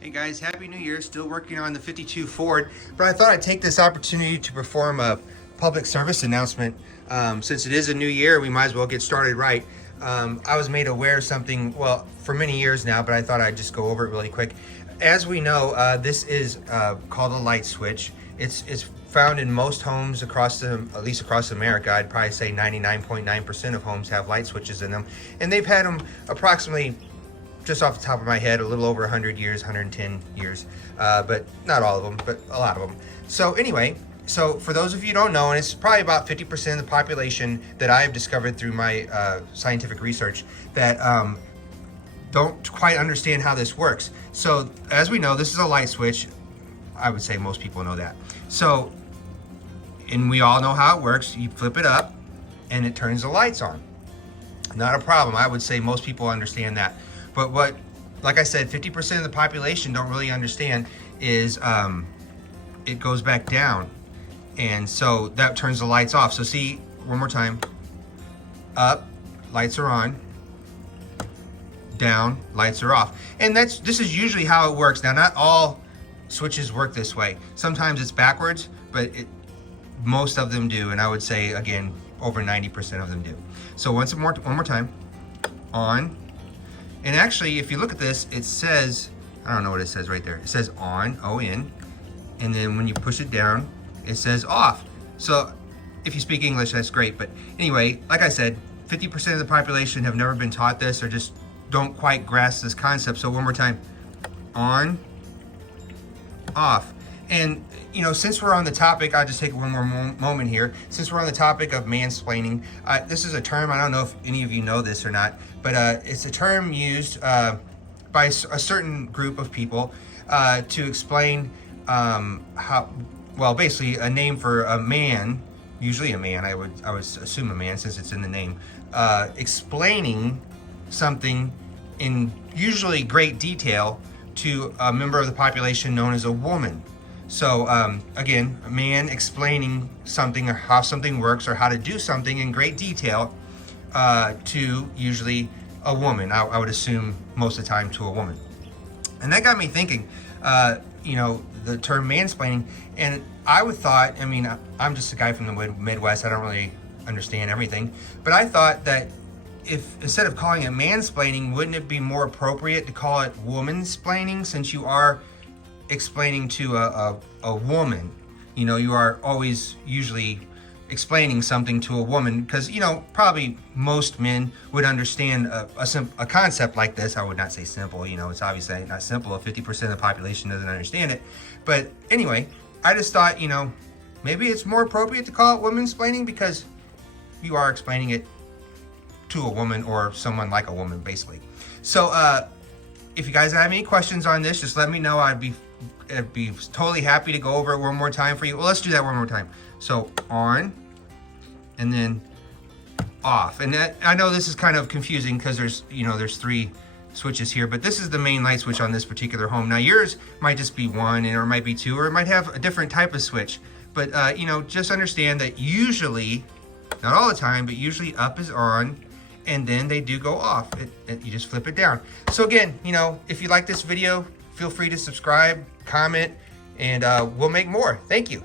Hey guys, Happy New Year. Still working on the 52 Ford, but I thought I'd take this opportunity to perform a public service announcement. Since it is a new year, we might as well get started right. I was made aware of something, well, for many years now, but I thought I'd just go over it really quick. As we know, this is called a light switch. It's found in most homes across at least across America. I'd probably say 99.9% of homes have light switches in them, and they've had them approximately, just off the top of my head, a little over 100 years, 110 years, but not all of them, but a lot of them. So anyway, so for those of you who don't know, and it's probably about 50% of the population that I've discovered through my scientific research that don't quite understand how this works. So as we know, this is a light switch. I would say most people know that. So, and we all know how it works. You flip it up and it turns the lights on. Not a problem. I would say most people understand that. But what, like I said, 50% of the population don't really understand is it goes back down. And so that turns the lights off. So see, one more time. Up, lights are on. Down, lights are off. And this is usually how it works. Now, not all switches work this way. Sometimes it's backwards, but most of them do. And I would say, again, over 90% of them do. So one more time. On. And actually, if you look at this, it says, I don't know what it says right there. It says on, O-N. And then when you push it down, it says off. So if you speak English, that's great. But anyway, like I said, 50% of the population have never been taught this or just don't quite grasp this concept. So one more time, on, off. And you know, since we're on the topic, I'll just take one more moment here. Since we're on the topic of mansplaining, this is a term, I don't know if any of you know this or not, but it's a term used by a certain group of people to explain how, well, basically a name for a man, usually a man, I would assume a man since it's in the name, explaining something in usually great detail to a member of the population known as a woman. So again, a man explaining something or how something works or how to do something in great detail to usually a woman. I would assume most of the time to a woman. And that got me thinking, you know, the term mansplaining, and I would thought, I mean, I'm just a guy from the Midwest, I don't really understand everything, but I thought that if instead of calling it mansplaining, wouldn't it be more appropriate to call it womansplaining, since you are explaining to a woman? You know, you are always usually explaining something to a woman because, you know, probably most men would understand a concept like this. I would not say simple, you know, it's obviously not simple if 50% of the population doesn't understand it. But anyway, I just thought, you know, maybe it's more appropriate to call it womansplaining because you are explaining it to a woman or someone like a woman, basically. So if you guys have any questions on this, just let me know. I'd be totally happy to go over it one more time for you. Well, let's do that one more time. So on, and then off. And that, I know this is kind of confusing because there's three switches here, but this is the main light switch on this particular home. Now yours might just be one, or it might be two, or it might have a different type of switch. But you know, just understand that usually, not all the time, but usually up is on, and then they do go off. You just flip it down. So again, you know, if you like this video, feel free to subscribe, comment, and we'll make more. Thank you.